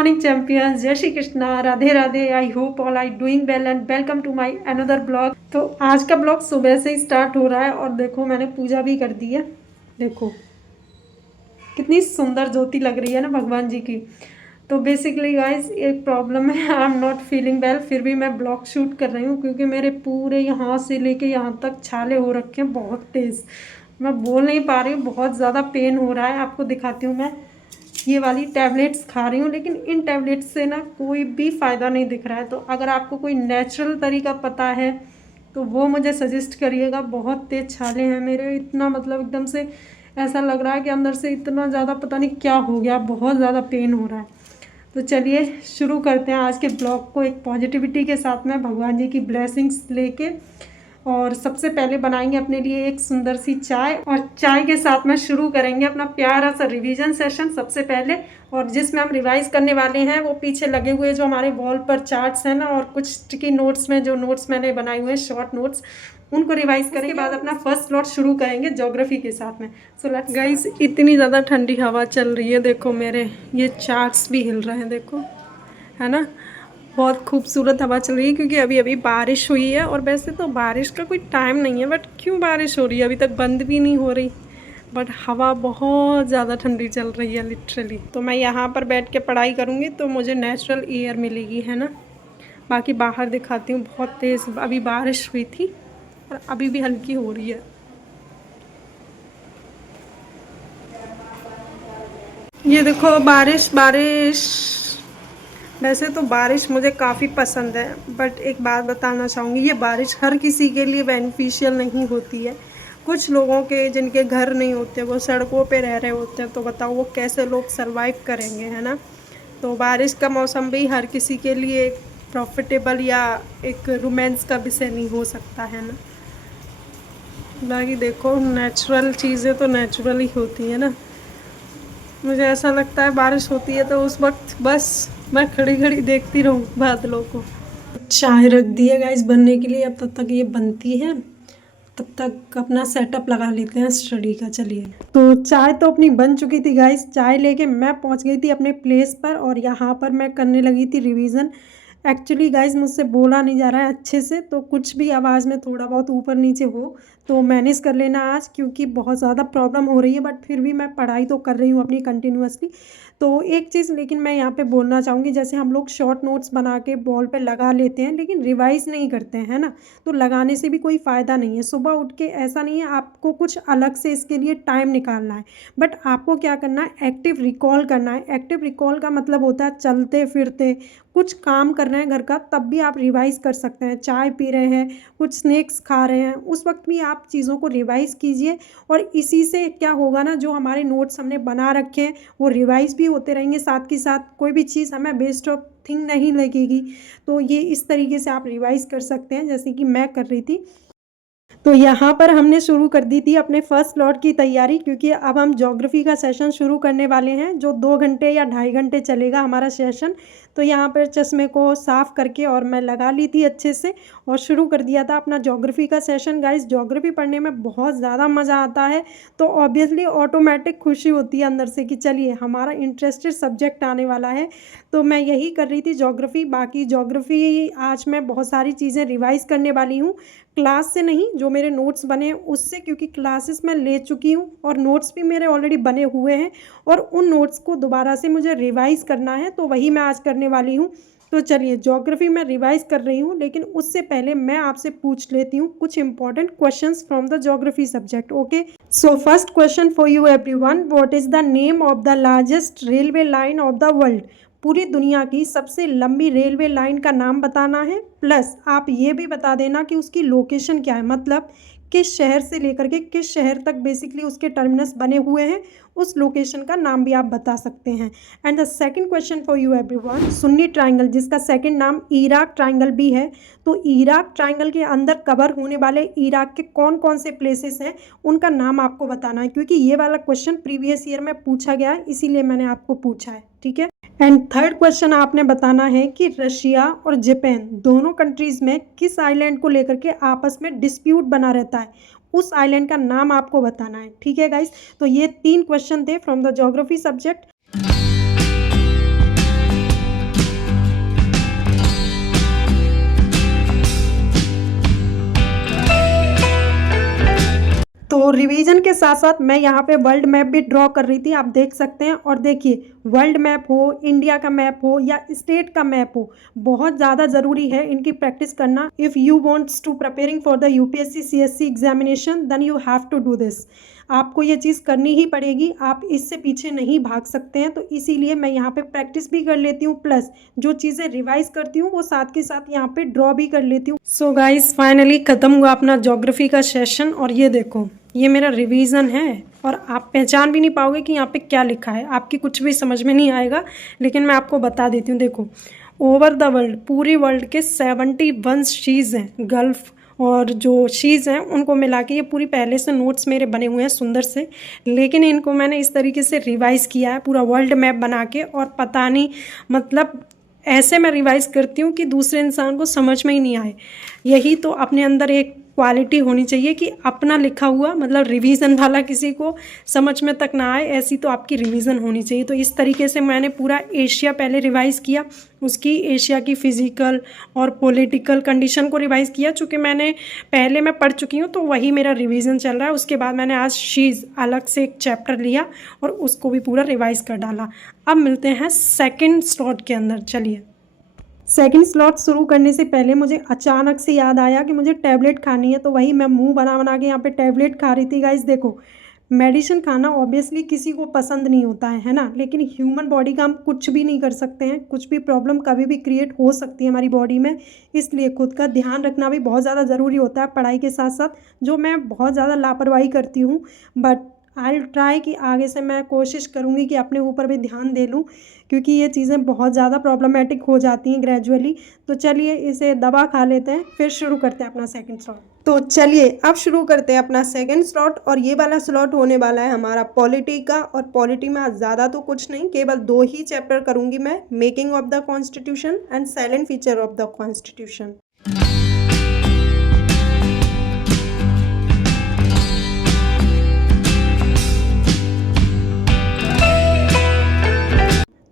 Morning champions, जय Shri Krishna, Radhe Radhe. I hope all I doing well and welcome to my another blog. तो आज का blog सुबह से ही स्टार्ट हो रहा है और देखो मैंने पूजा भी कर दी है। देखो कितनी सुंदर ज्योति लग रही है ना भगवान जी की। तो बेसिकली गाइज एक प्रॉब्लम है, I am not feeling well, फिर भी मैं ब्लॉग शूट कर रही हूँ क्योंकि मेरे पूरे यहाँ से लेके यहाँ तक छाले हो रखे हैं बहुत तेज़। मैं बोल नहीं पा रही हूँ, बहुत ज़्यादा पेन हो रहा है। आपको दिखाती हूँ, मैं ये वाली टैबलेट्स खा रही हूँ लेकिन इन टैबलेट्स से ना कोई भी फ़ायदा नहीं दिख रहा है। तो अगर आपको कोई नेचुरल तरीका पता है तो वो मुझे सजेस्ट करिएगा। बहुत तेज़ छाले हैं मेरे, इतना मतलब एकदम से ऐसा लग रहा है कि अंदर से इतना ज़्यादा पता नहीं क्या हो गया, बहुत ज़्यादा पेन हो रहा है। तो चलिए शुरू करते हैं आज के ब्लॉग को एक पॉजिटिविटी के साथ में, भगवान जी की ब्लेसिंग्स लेके। और सबसे पहले बनाएंगे अपने लिए एक सुंदर सी चाय और चाय के साथ में शुरू करेंगे अपना प्यारा सा रिवीजन सेशन सबसे पहले। और जिसमें हम रिवाइज करने वाले हैं वो पीछे लगे हुए जो हमारे वॉल पर चार्ट्स हैं ना, और कुछ स्टिकी नोट्स में जो नोट्स मैंने बनाए हुए हैं शॉर्ट नोट्स, उनको रिवाइज करेंगे। बाद अपना फर्स्ट स्लॉट शुरू करेंगे ज्योग्राफी के साथ में। सो लेट्स गाइस, इतनी ज़्यादा ठंडी हवा चल रही है, देखो मेरे ये चार्ट्स भी हिल रहे हैं, देखो है ना। बहुत खूबसूरत हवा चल रही है क्योंकि अभी अभी बारिश हुई है। और वैसे तो बारिश का कोई टाइम नहीं है, बट क्यों बारिश हो रही है, अभी तक बंद भी नहीं हो रही। बट हवा बहुत ज़्यादा ठंडी चल रही है लिटरली। तो मैं यहाँ पर बैठ के पढ़ाई करूँगी तो मुझे नेचुरल एयर मिलेगी, है ना। बाकी बाहर दिखाती हूँ, बहुत तेज़ अभी बारिश हुई थी और अभी भी हल्की हो रही है। ये देखो बारिश बारिश। वैसे तो बारिश मुझे काफ़ी पसंद है, बट एक बात बताना चाहूँगी, ये बारिश हर किसी के लिए बेनिफिशियल नहीं होती है। कुछ लोगों के जिनके घर नहीं होते, वो सड़कों पे रह रहे होते हैं, तो बताओ वो कैसे लोग सरवाइव करेंगे, है ना। तो बारिश का मौसम भी हर किसी के लिए प्रॉफिटेबल या एक रोमांस का विषय नहीं हो सकता, है ना। बाकी देखो नेचुरल चीज़ें तो नेचुरल ही होती है ना। मुझे ऐसा लगता है बारिश होती है तो उस वक्त बस मैं खड़ी खड़ी देखती रहूँ बादलों को। चाय रख दी है गाइस बनने के लिए, अब तब तक ये बनती है, तब तक अपना सेटअप लगा लेते हैं स्टडी का। चलिए, तो चाय तो अपनी बन चुकी थी गाइस। चाय लेके मैं पहुंच गई थी अपने प्लेस पर और यहाँ पर मैं करने लगी थी रिवीजन। एक्चुअली गाइस मुझसे बोला नहीं जा रहा है अच्छे से, तो कुछ भी आवाज़ में थोड़ा बहुत ऊपर नीचे हो तो मैनेज कर लेना आज, क्योंकि बहुत ज़्यादा प्रॉब्लम हो रही है। बट फिर भी मैं पढ़ाई तो कर रही हूँ अपनी कंटिन्यूअसली। तो एक चीज़ लेकिन मैं यहाँ पे बोलना चाहूँगी, जैसे हम लोग शॉर्ट नोट्स बना के बॉल पे लगा लेते हैं लेकिन रिवाइज नहीं करते हैं, है ना। तो लगाने से भी कोई फ़ायदा नहीं है। सुबह उठ के ऐसा नहीं है आपको कुछ अलग से इसके लिए टाइम निकालना है, बट आपको क्या करना है, एक्टिव रिकॉल करना है। एक्टिव रिकॉल का मतलब होता है चलते फिरते कुछ काम कर रहे हैं घर का, तब भी आप रिवाइज कर सकते हैं। चाय पी रहे हैं, कुछ स्नैक्स खा रहे हैं, उस वक्त भी आप चीज़ों को रिवाइज कीजिए। और इसी से क्या होगा ना, जो हमारे नोट्स हमने बना रखे हैं वो रिवाइज भी होते रहेंगे, साथ के साथ कोई भी चीज़ हमें बेस्ट ऑफ थिंग नहीं लगेगी। तो ये इस तरीके से आप रिवाइज कर सकते हैं जैसे कि मैं कर रही थी। तो यहाँ पर हमने शुरू कर दी थी अपने फर्स्ट स्लॉट की तैयारी, क्योंकि अब हम ज्योग्राफी का सेशन शुरू करने वाले हैं जो 2 घंटे या 2.5 घंटे चलेगा हमारा सेशन। तो यहाँ पर चश्मे को साफ़ करके और मैं लगा ली थी अच्छे से और शुरू कर दिया था अपना ज्योग्राफी का सेशन। गाइस ज्योग्राफी पढ़ने में बहुत ज़्यादा मज़ा आता है, तो ऑब्वियसली ऑटोमेटिक खुशी होती है अंदर से कि चलिए हमारा इंटरेस्टेड सब्जेक्ट आने वाला है। तो मैं यही कर रही थी ज्योग्राफी। बाकी ज्योग्राफी आज मैं बहुत सारी चीज़ें रिवाइज़ करने वाली हूँ, क्लास से नहीं, जो मेरे नोट्स बने हैं उससे, क्योंकि क्लासेस मैं ले चुकी हूँ और नोट्स भी मेरे ऑलरेडी बने हुए हैं और उन नोट्स को दोबारा से मुझे रिवाइज़ करना है, तो वही मैं आज करने वाली हूँ। तो चलिए ज्योग्राफी मैं रिवाइज़ कर रही हूँ, लेकिन उससे पहले मैं आपसे पूछ लेती हूँ कुछ important questions from the geography subject. Okay, so first question for you everyone, what is the name of the largest railway line of the world. पूरी दुनिया की सबसे लंबी रेलवे लाइन का नाम बताना है, प्लस आप ये भी बता देना कि उसकी लोकेशन क्या है, मतलब किस शहर से लेकर के किस शहर तक बेसिकली उसके टर्मिनस बने हुए हैं, उस लोकेशन का नाम भी आप बता सकते हैं। And the second question for you everyone, Sunni triangle जिसका सेकंड नाम इराक ट्राइंगल भी है, तो इराक ट्राइंगल के अंदर कवर होने वाले इराक के कौन कौन से प्लेसेस हैं उनका नाम आपको बताना है, क्योंकि ये वाला क्वेश्चन प्रीवियस ईयर में पूछा गया है, इसीलिए मैंने आपको पूछा है, ठीक है। एंड थर्ड क्वेश्चन आपने बताना है कि रशिया और जापान दोनों कंट्रीज़ में किस आइलैंड को लेकर के आपस में डिस्प्यूट बना रहता है, उस आइलैंड का नाम आपको बताना है, ठीक है गाइस। तो ये 3 क्वेश्चन थे फ्रॉम द ज्योग्राफी सब्जेक्ट। तो रिवीजन के साथ साथ मैं यहाँ पे वर्ल्ड मैप भी ड्रॉ कर रही थी, आप देख सकते हैं। और देखिए, वर्ल्ड मैप हो, इंडिया का मैप हो या स्टेट का मैप हो, बहुत ज़्यादा ज़रूरी है इनकी प्रैक्टिस करना। If you wants to preparing for the UPSC CSC examination then you have to do this. आपको ये चीज़ करनी ही पड़ेगी, आप इससे पीछे नहीं भाग सकते हैं। तो इसीलिए मैं यहाँ पे प्रैक्टिस भी कर लेती हूँ, प्लस जो चीज़ें रिवाइज करती हूँ वो साथ के साथ यहाँ पे ड्रॉ भी कर लेती हूँ। सो गाइस, फाइनली ख़त्म हुआ अपना ज्योग्राफी का सेशन। और ये देखो, ये मेरा रिवीजन है और आप पहचान भी नहीं पाओगे कि यहाँ पे क्या लिखा है, आपकी कुछ भी समझ में नहीं आएगा, लेकिन मैं आपको बता देती हूँ। देखो, ओवर द वर्ल्ड, पूरी वर्ल्ड के 71 शीज़ हैं, गल्फ़ और जो शीज़ हैं उनको मिला के ये पूरी पहले से नोट्स मेरे बने हुए हैं सुंदर से, लेकिन इनको मैंने इस तरीके से रिवाइज़ किया है पूरा वर्ल्ड मैप बना के। और पता नहीं, मतलब ऐसे मैं रिवाइज़ करती हूँ कि दूसरे इंसान को समझ में ही नहीं आए। यही तो अपने अंदर एक क्वालिटी होनी चाहिए कि अपना लिखा हुआ, मतलब रिवीजन वाला, किसी को समझ में तक ना आए, ऐसी तो आपकी रिवीजन होनी चाहिए। तो इस तरीके से मैंने पूरा एशिया पहले रिवाइज़ किया, उसकी एशिया की फ़िज़िकल और पॉलिटिकल कंडीशन को रिवाइज़ किया, चूँकि मैंने पहले मैं पढ़ चुकी हूँ तो वही मेरा रिवीजन चल रहा है। उसके बाद मैंने आज शीज़ अलग से एक चैप्टर लिया और उसको भी पूरा रिवाइज़ कर डाला। अब मिलते हैं सेकेंड स्लॉट के अंदर। चलिए, सेकंड स्लॉट शुरू करने से पहले मुझे अचानक से याद आया कि मुझे टैबलेट खानी है, तो वही मैं मुंह बना बना के यहाँ पे टैबलेट खा रही थी। गाइस देखो, मेडिसिन खाना ऑब्वियसली किसी को पसंद नहीं होता है ना, लेकिन ह्यूमन बॉडी का हम कुछ भी नहीं कर सकते हैं, कुछ भी प्रॉब्लम कभी भी क्रिएट हो सकती है हमारी बॉडी में। इसलिए खुद का ध्यान रखना भी बहुत ज़्यादा ज़रूरी होता है पढ़ाई के साथ साथ, जो मैं बहुत ज़्यादा लापरवाही करती हूँ। बट आई विल ट्राई कि आगे से मैं कोशिश करूँगी कि अपने ऊपर भी ध्यान दे लूँ, क्योंकि ये चीज़ें बहुत ज़्यादा प्रॉब्लमेटिक हो जाती हैं ग्रेजुअली। तो चलिए, इसे दवा खा लेते हैं, फिर शुरू करते हैं अपना सेकंड स्लॉट। तो चलिए अब शुरू करते हैं अपना सेकंड स्लॉट, और ये वाला स्लॉट होने वाला है हमारा पॉलिटी का। और पॉलिटी में आज ज़्यादा तो कुछ नहीं, केवल 2 ही चैप्टर करूँगी मैं, making of the constitution and silent feature of the constitution.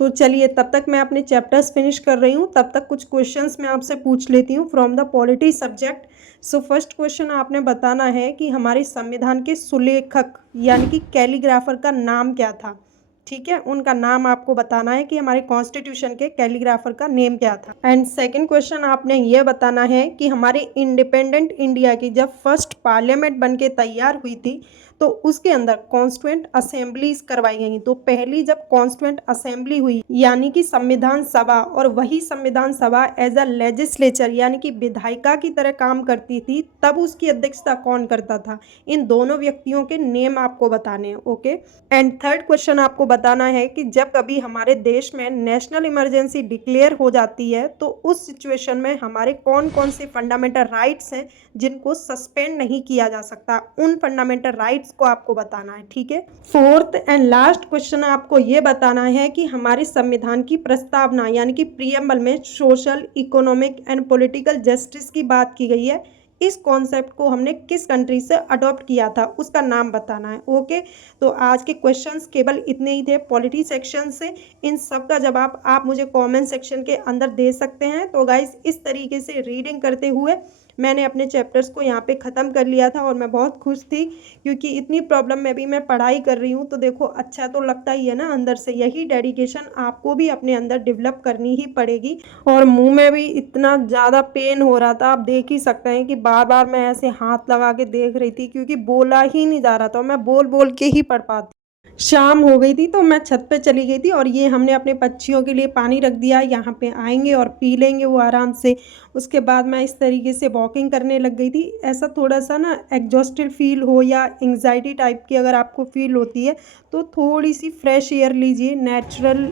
तो चलिए, तब तक मैं अपने चैप्टर्स फिनिश कर रही हूँ, तब तक कुछ क्वेश्चंस मैं आपसे पूछ लेती हूँ from the polity subject. So first question आपने बताना है कि हमारे संविधान के सुलेखक यानी कि कैलीग्राफर का नाम क्या था। ठीक है, उनका नाम आपको बताना है कि हमारे कॉन्स्टिट्यूशन के कैलीग्राफर का नेम क्या था। एंड सेकंड क्वेश्चन आपने ये बताना है कि हमारे इंडिपेंडेंट इंडिया की जब फर्स्ट पार्लियामेंट बन के तैयार हुई थी तो उसके अंदर कॉन्स्टिट्यूएंट असेंबलीज करवाई गई। तो पहली जब कॉन्स्टिट्यूएंट असेंबली हुई यानी कि संविधान सभा, और वही संविधान सभा एज अ लेजिस्लेचर यानी कि विधायिका की तरह काम करती थी, तब उसकी अध्यक्षता कौन करता था। इन दोनों व्यक्तियों के नेम आपको बताने हैं। ओके, एंड थर्ड क्वेश्चन आपको बताना है कि जब कभी हमारे देश में नेशनल इमरजेंसी डिक्लेयर हो जाती है तो उस सिचुएशन में हमारे कौन कौन से फंडामेंटल राइट्स हैं जिनको सस्पेंड नहीं किया जा सकता। उन फंडामेंटल राइट्स को आपको बताना है। ठीक है, फोर्थ एंड लास्ट क्वेश्चन आपको ये बताना है कि हमारे संविधान की प्रस्तावना यानी कि प्रीएम्बल में social, economic and political justice की बात की गई है। इस कॉन्सेप्ट को हमने किस कंट्री से अडॉप्ट किया था, उसका नाम बताना है। ओके, तो आज के क्वेश्चंस केवल इतने ही थे पॉलिटी सेक्शन से। इन सब का जवाब आप मुझे कमेंट सेक्शन के अंदर दे सकते हैं। तो गाइस, इस तरीके से रीडिंग करते हुए मैंने अपने चैप्टर्स को यहाँ पे ख़त्म कर लिया था और मैं बहुत खुश थी, क्योंकि इतनी प्रॉब्लम में भी मैं पढ़ाई कर रही हूँ। तो देखो, अच्छा तो लगता ही है ना अंदर से। यही डेडिकेशन आपको भी अपने अंदर डेवलप करनी ही पड़ेगी। और मुंह में भी इतना ज़्यादा पेन हो रहा था, आप देख ही सकते हैं कि बार बार मैं ऐसे हाथ लगा के देख रही थी, क्योंकि बोला ही नहीं जा रहा था, मैं बोल बोल के ही पढ़ पाती। शाम हो गई थी तो मैं छत पे चली गई थी, और ये हमने अपने पक्षियों के लिए पानी रख दिया, यहाँ पे आएंगे और पी लेंगे वो आराम से। उसके बाद मैं इस तरीके से वॉकिंग करने लग गई थी। ऐसा थोड़ा सा ना एग्जॉस्टेड फील हो या एंग्जाइटी टाइप की अगर आपको फील होती है तो थोड़ी सी फ्रेश एयर लीजिए, नेचुरल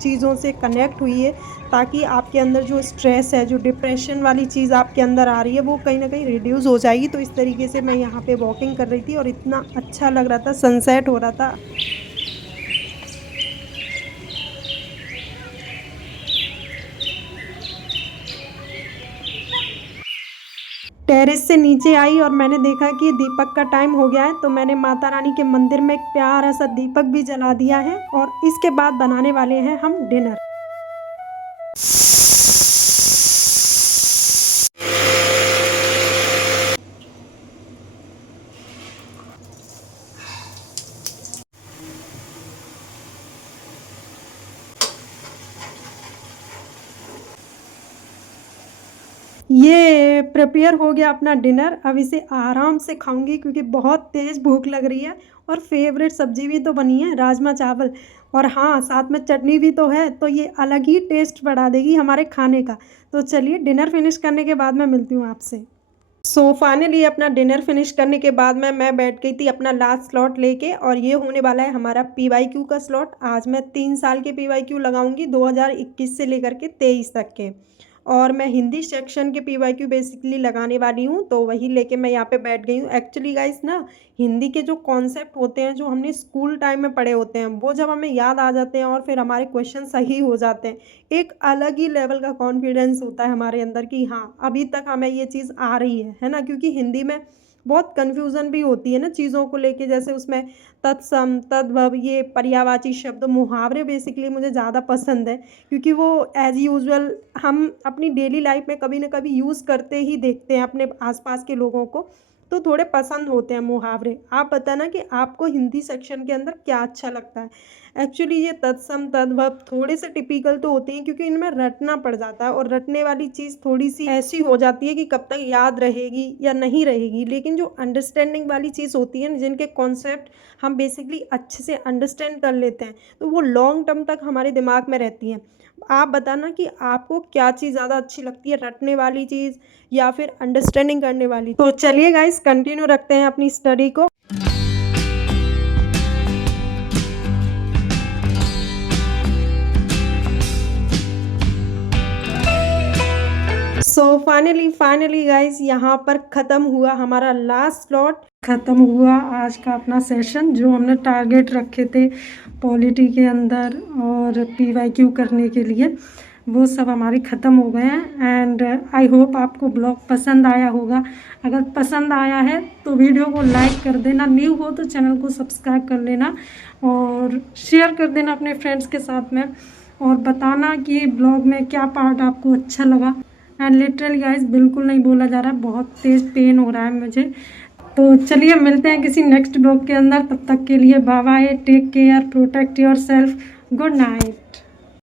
चीज़ों से कनेक्ट हुई ताकि आपके अंदर जो स्ट्रेस है, जो डिप्रेशन वाली चीज़ आपके अंदर आ रही है, वो कहीं ना कहीं रिड्यूस हो जाएगी। तो इस तरीके से मैं यहाँ पे वॉकिंग कर रही थी और इतना अच्छा लग रहा था, सनसेट हो रहा था। टेरेस से नीचे आई और मैंने देखा कि दीपक का टाइम हो गया है, तो मैंने माता रानी के मंदिर में एक प्यारा सा दीपक भी जला दिया है। और इसके बाद बनाने वाले हैं हम डिनर। ये प्रिपेयर हो गया अपना डिनर। अब इसे आराम से खाऊंगी क्योंकि बहुत तेज़ भूख लग रही है। और फेवरेट सब्जी भी तो बनी है, राजमा चावल। और हाँ, साथ में चटनी भी तो है, तो ये अलग ही टेस्ट बढ़ा देगी हमारे खाने का। तो चलिए, डिनर फिनिश करने के बाद मैं मिलती हूँ आपसे। सो फाइनली अपना डिनर फिनिश करने के बाद में मैं बैठ गई थी अपना लास्ट स्लॉट लेके, और ये होने वाला है हमारा PYQ का स्लॉट। आज मैं 3 साल के PYQ लगाऊंगी, 2021 से लेकर के 23 तक के। और मैं हिंदी सेक्शन के PYQ बेसिकली लगाने वाली हूँ, तो वही लेके मैं यहाँ पे बैठ गई हूँ। एक्चुअली गाइस ना, हिंदी के जो कॉन्सेप्ट होते हैं, जो हमने स्कूल टाइम में पढ़े होते हैं, वो जब हमें याद आ जाते हैं और फिर हमारे क्वेश्चन सही हो जाते हैं, एक अलग ही लेवल का कॉन्फिडेंस होता है हमारे अंदर कि हाँ, अभी तक हमें ये चीज़ आ रही है ना। क्योंकि हिंदी में बहुत कन्फ्यूज़न भी होती है ना चीज़ों को लेके, जैसे उसमें तत्सम, तद्भव, ये पर्यायवाची शब्द, मुहावरे बेसिकली मुझे ज़्यादा पसंद है। क्योंकि वो एज़ यूजुअल हम अपनी डेली लाइफ में कभी ना कभी यूज़ करते ही देखते हैं अपने आसपास के लोगों को, तो थोड़े पसंद होते हैं मुहावरे। आप बताना कि आपको हिंदी सेक्शन के अंदर क्या अच्छा लगता है। एक्चुअली ये तत्सम, तद्भव थोड़े से टिपिकल तो होते हैं क्योंकि इनमें रटना पड़ जाता है, और रटने वाली चीज़ थोड़ी सी ऐसी हो जाती है कि कब तक याद रहेगी या नहीं रहेगी। लेकिन जो अंडरस्टैंडिंग वाली चीज़ होती है, जिनके कॉन्सेप्ट हम बेसिकली अच्छे से अंडरस्टैंड कर लेते हैं, तो वो लॉन्ग टर्म तक हमारे दिमाग में रहती हैं। आप बताना कि आपको क्या चीज़ ज़्यादा अच्छी लगती है, रटने वाली चीज़ या फिर अंडरस्टैंडिंग करने वाली। तो चलिए गाइस, कंटिन्यू रखते हैं अपनी स्टडी को। सो फाइनली गाइस, यहाँ पर ख़त्म हुआ हमारा लास्ट स्लॉट। ख़त्म हुआ आज का अपना सेशन। जो हमने टारगेट रखे थे पॉलिटी के अंदर और PYQ करने के लिए, वो सब हमारे ख़त्म हो गए हैं। एंड आई होप आपको ब्लॉग पसंद आया होगा। अगर पसंद आया है तो वीडियो को लाइक कर देना, न्यू हो तो चैनल को सब्सक्राइब कर लेना, और शेयर कर देना अपने फ्रेंड्स के साथ में, और बताना कि ब्लॉग में क्या पार्ट आपको अच्छा लगा। एंड लिटरली गाइस, बिल्कुल नहीं बोला जा रहा है, बहुत तेज़ पेन हो रहा है मुझे। तो चलिए, मिलते हैं किसी नेक्स्ट ब्लॉग के अंदर। तब तक के लिए bye bye, take care, protect yourself, good night.